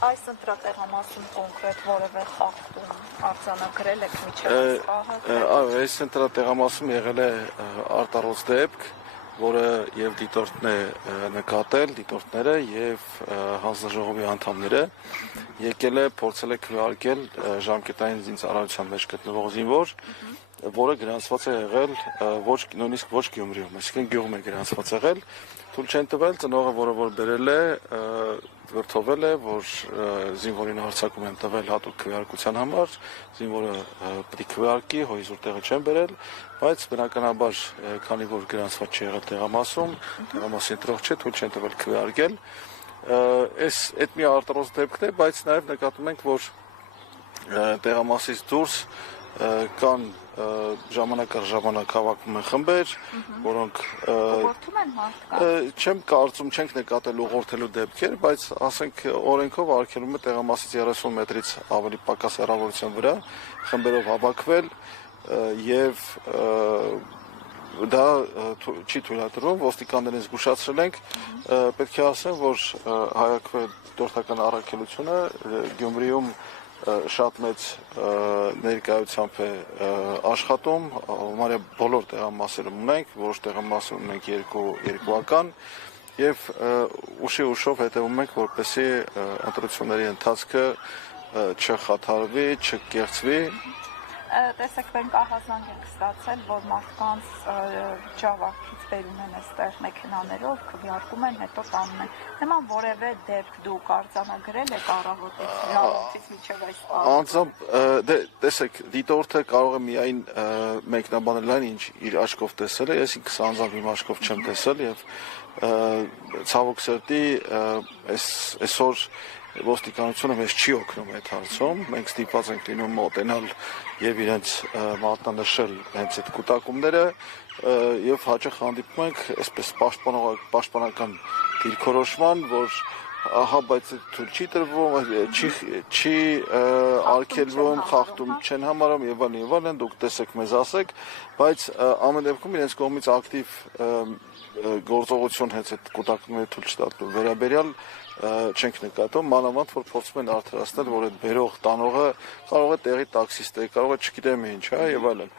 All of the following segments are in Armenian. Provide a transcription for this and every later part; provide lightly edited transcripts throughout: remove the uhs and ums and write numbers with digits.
Այս ընտրատեղամասում կոնկրետ որևէ խախտում արձանագրել եք միջև պահը։ Այս ընտրատեղամասում եղել է արտառոց դեպք, որը եւ դիտորդն է նկատել, դիտորդները եւ հանձնաժողովի անդամները եկել է փորձել է քվեարկել ժամկետային զինծառայության մեջ գտնվող զինվոր, որը գրանցված է եղել նույնիսկ ոչ Գյումրիում, այսինքն գյուղում է գրանցված եղել, թույլ չեն տվել ծնողը, որը որ բերել է, վրդովել է, որ զինվորին հարձակում են տվել հատուկ քվեարկության համար, զինվորը պետք է քվեարկի, հույզուր տեղը չեն բերել, բայց բնականաբար, քանի որ գրանցված չի եղել տեղամասում, տեղամասի ընտրող չէ, թույլ չեն տվել քվեարկել, այդ մի արտարոց դեպքն է, բայց նաև նկատում ենք, որ տեղամասից դուրս կան ժամանակ առ ժամանակ հավաքվում են խմբեր, որոնք չեմ կարծում չենք նկատել ուղղորդելու դեպքեր, բայց ասենք օրենքով արգելում է տեղամասից 30 մետրից ավելի պակաս հեռավորության վրա խմբերով հավաքվել եւ դա չի թույլատրվում, ոստիկաններին զգուշացրել ենք, պետք է ասեմ, որ հայաքվե դրդական առաքելությունը Գյումրիում շատ մեծ ներկայությամբ է աշխատում, համարյա բոլոր տեղամասերում ունենք, որոշ տեղամասերում ունենք երկուական եւ ուշով հետևում ենք, որպեսզի ընտրությունների ընթացքը չխաթարվի, չկեղծվի։ Տեսեք, մենք ահազանգ ենք ստացել, որ մարդկանց Ջավախից բերում են այստեղ մեքենաներով, քվեարկում են, հետո տանում են։ Նման որևէ դեպք դուք արձանագրել եք առավոտից մինչև այս պահը։ Անձամբ, տեսեք, դիտորդը կարող է միայն մեկնաբանել այն, ինչ իր աչքով տեսել է, ես ինքս անձամբ իմ աչքով չեմ տեսել եւ ցավոք սրտի այսօր ոստիկանությունը մեզ չի օգնում այդ հարցում, մենք ստիպված ենք լինում մոտենալ եւ իրենց մատնանշել հենց այդ կուտակումները եւ հաճախ հանդիպում ենք այսպես պաշտպանական դիրքորոշման, որ ահա բայց թույլ չի տրվում, չի արգելվում, խախտում չեն համարում եւ այլն, դուք տեսեք մեզ ասեք, բայց ամեն դեպքում իրենց կողմից ակտիվ գործողություն հենց այդ կուտակումների թույլ չտալու վերաբերյալ չենք նկատում, մանավանդ որ փորձում են արդարացնել, որ այդ բերող տանողը կարող է տեղի տաքսիստ է, կարող է չգիտեմ ինչ, հա եւ այլն։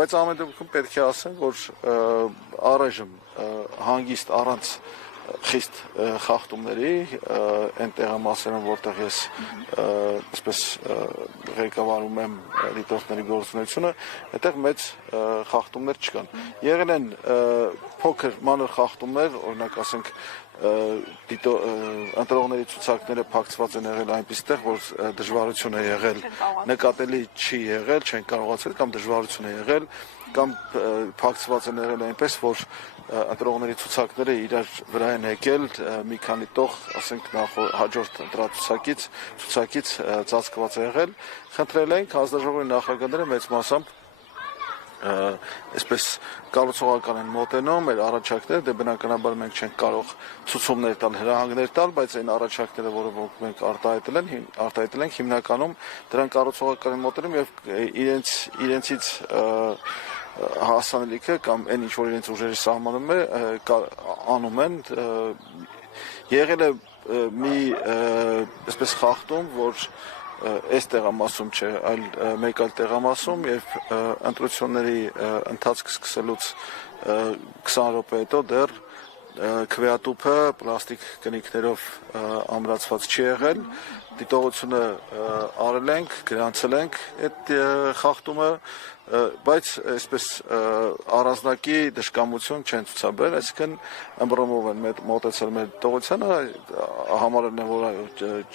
Բայց ամեն դեպքում պետք է ասեմ, որ առայժմ հանգիստ առանց խիստ խախտումների այն տեղամասերում, որտեղ ես այսպես ղեկավարում եմ դիտորդների գործունեությունը, այդտեղ մեծ խախտումներ չկան։ Եղել են փոքր մանր խախտումներ, օրինակ ասենք ընտրողների ցուցակները փակցված են եղել այնպես տեղ, որ դժվարություն է եղել, նկատելի չի եղել, չեն կարողացել կամ դժվարություն է եղել, կամ փակցված են եղել այնպես, որ ընտրողների ցուցակները իրար վրա են եկել մի քանի տող, ասենք հաջորդ ընտրացուցակից ծածկված է եղել, խնդրել ենք հանձնաժողովի նախագահները մեծ մասամբ այսպես կառուցողական են մոտենում, մեր առաջարկները, դե բնականաբար մենք չենք կարող ցուցումներ տալ, հրահանգներ տալ, բայց այն առաջարկները, որոնք մենք արտահայտել ենք, հիմնականում դրանք կառուցողական են մոտենում եւ իրենցից հասանելիքը կամ այն ինչ որ իրենց ուժերի սահմանում է անում են եղել է մի այսպես խախտում, որ այս տեղամասում չէ, այլ մեկ այլ տեղամասում եւ ընտրությունների ընթացք սկսելուց 20 րոպե հետո դեռ քվեատուփը պլաստիկ կնիքներով ամրացված չի եղել, դիտողությունը արել ենք, գրանցել ենք այդ խախտումը, բայց այսպես առանձնակի դժկամություն չեն ցուցաբերել, այսինքն ըմբռնումով են մոտեցել մեր դիտողությանը, համարել են, որ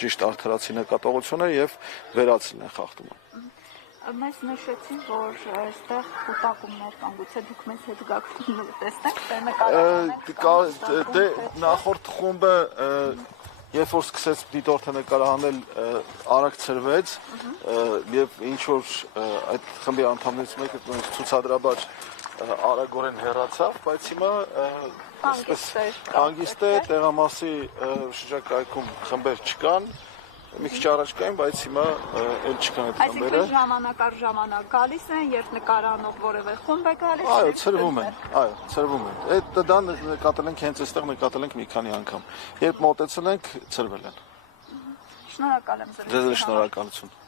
ճիշտ արդարացի նկատողությունը եւ վերացրել են խախտումը։ Մեզ նշեցին, որ այստեղ կուտակումներ կան, գուցե դուք մեզ հետ գաք տեսնեք, դե նախորդ խումբը երբ որ սկսեց դիտորդը նկարահանել արագ ցրվեց եւ ինչ որ այդ խմբի անդամներից մեկը ցուցադրաբար արագորեն հեռացավ, բայց հիմա հանգիստ է, տեղամասի շրջակայքում խմբեր չկան, մի քիչ առաջ կային, բայց հիմա էլ չկան այդ խմբերը։ Այսինքն ժամանակ առ ժամանակ գալիս են, երբ նկարանով որևէ խումբ է գալիս։ Այո, ծրվում են, այո, ծրվում են։ Այդ դա նկատել ենք հենց այստեղ նկատել ենք մի քանի անգամ։ Երբ մոտեցել ենք, ծրվել են։ Շնորհակալ եմ Ձեզ շնորհակալություն։